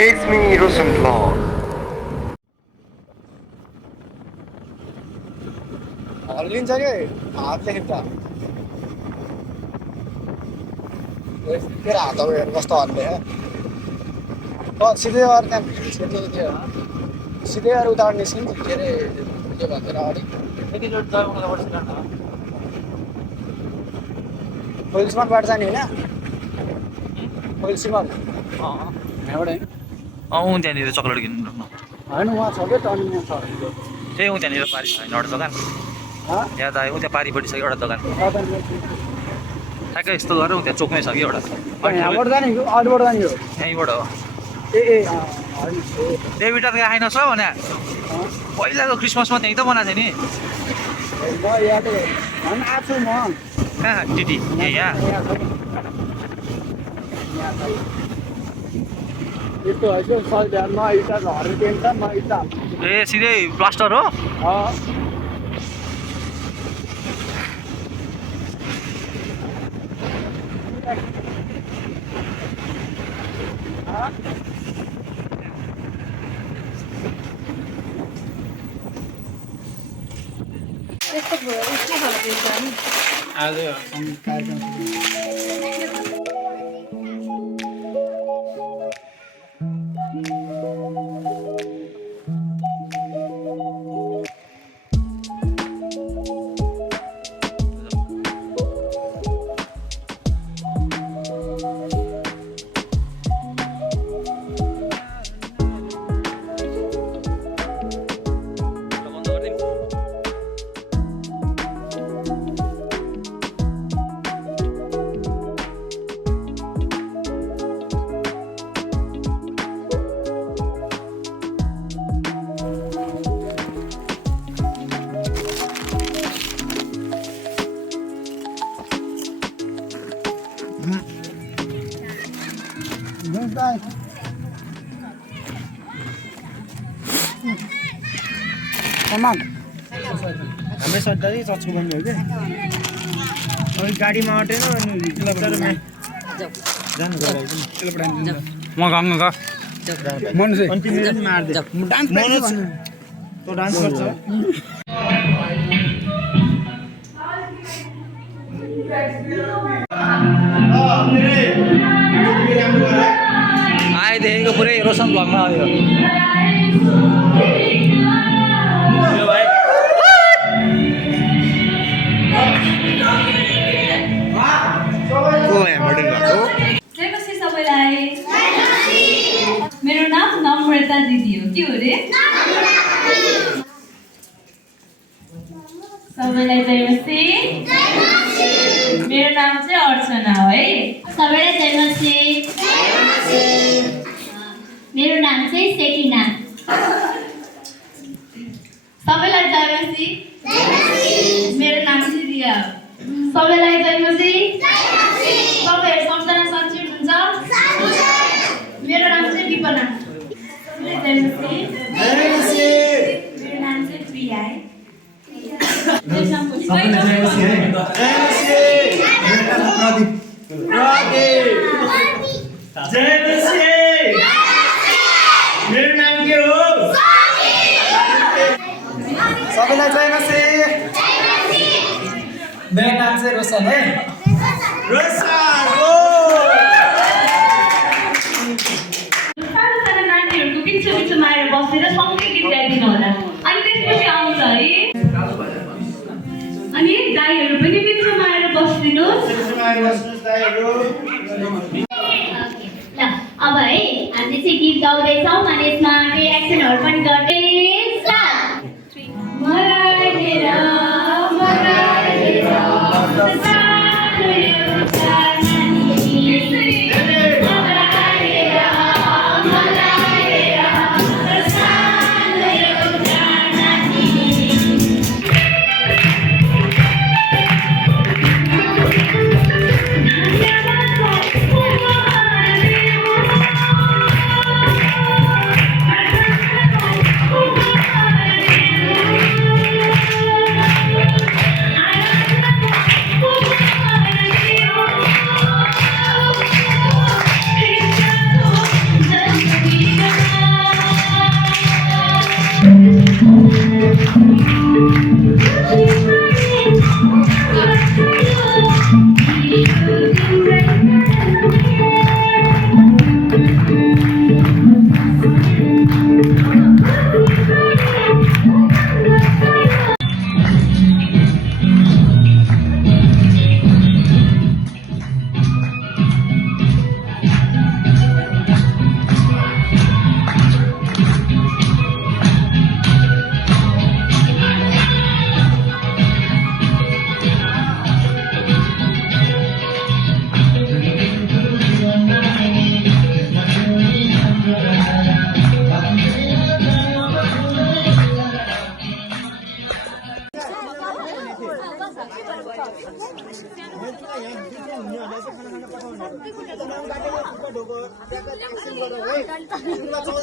It's me, Roshan vlog. हल्लिन्छ के हातले खिच्दा तेरो हातहरू हेर्नु कस्तो हल्ले सिधै गएर त्यहाँ सिधै गएर उताबाट निस्किन्छ के अरे के भन्छ अगाडि खोइलसम्मबाट जाने होइन खोइलसम्म यहाँबाट होइन त्यहाँनिर चक्लेट किन्नु होइन उहाँ छ क्या टर्निङमा छ त्यही त्यहाँनिर पारि छ एउटा दोकान त्यहाँ त त्यहाँ पारिपट्टि छ एउटा दोकान ठ्याक्कै यस्तो गरेर त्यहाँ चोकमै छ कि एउटा यहाँबाट जाने कि अरूबाट जाने हो यहीँबाट हो ए डेभिडर खाइन छ भने पहिलाको क्रिसमसमा त्यहीँ त बनाएको थियो नि म यहाँ त होइन आएको छु म कहाँ टिटी यहाँ यस्तो होइन सर न इटा झर्ने टेन्सन न इटा ए सिधै प्लास्टर हो आज कार्यक्रम हाम्रै सरदारी चर्चको बन्द हो क्या गाडीमा अटेन अनि जानु म गाउनु ग अनि तिमीले पनि मार्दै तँ डान्स गर्छ आएदेखिको पुरै रोशन भ्लगमा आयो मेरो नाम नम्रता दिदी हो के हो रे सबैलाई जयमसी मेरो नाम चाहिँ अर्चना हो है सबैलाई जयमसी मेरो नाम चाहिँ सेकिना सबैलाई जयमसी मेरो नाम चाहिँ रिया सबैलाई जयमसी सबैहरू सम्झना सन्चै हुन्छ मेरो नाम चाहिँ विपना सबैलाई जयमसी मेरो नाम चाहिँ प्रिया है सबैलाई जयमसी मेरो नाम चाहिँ रोशन है सानो नानीहरूको बिचमा आएर बसेर सँगै गीत गाइदिनु होला अनि त्यसपछि आउँछ है अनि दाइहरू पनि बिचमा आएर बसिदिनुहोस् ल अब है हामीले चाहिँ गीत गाउँदैछौँ अनि यसमा रियाक्सनहरू पनि गर्दै 14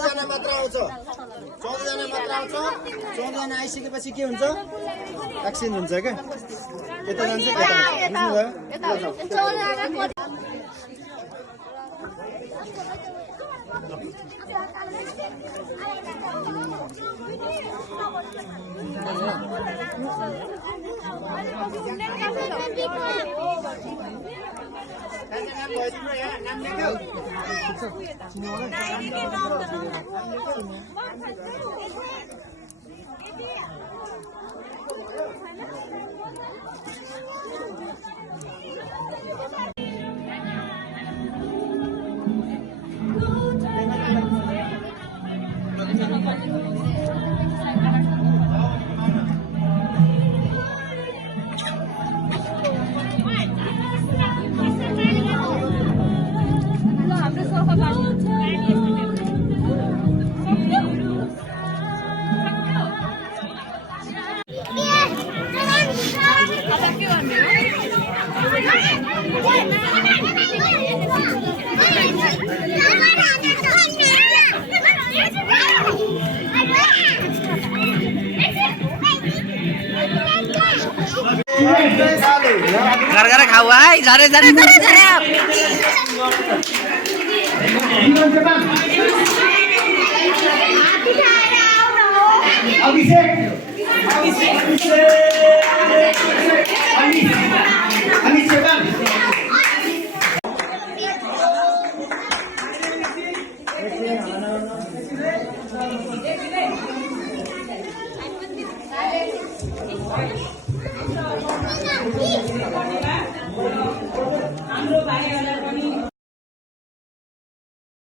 जना मात्र आउँछ 14 जना आइसकेपछि के हुन्छ एक्सिडेन्ट हुन्छ क्या यता जान्छ घर घर खाऊ है झरे झरे झरे झरे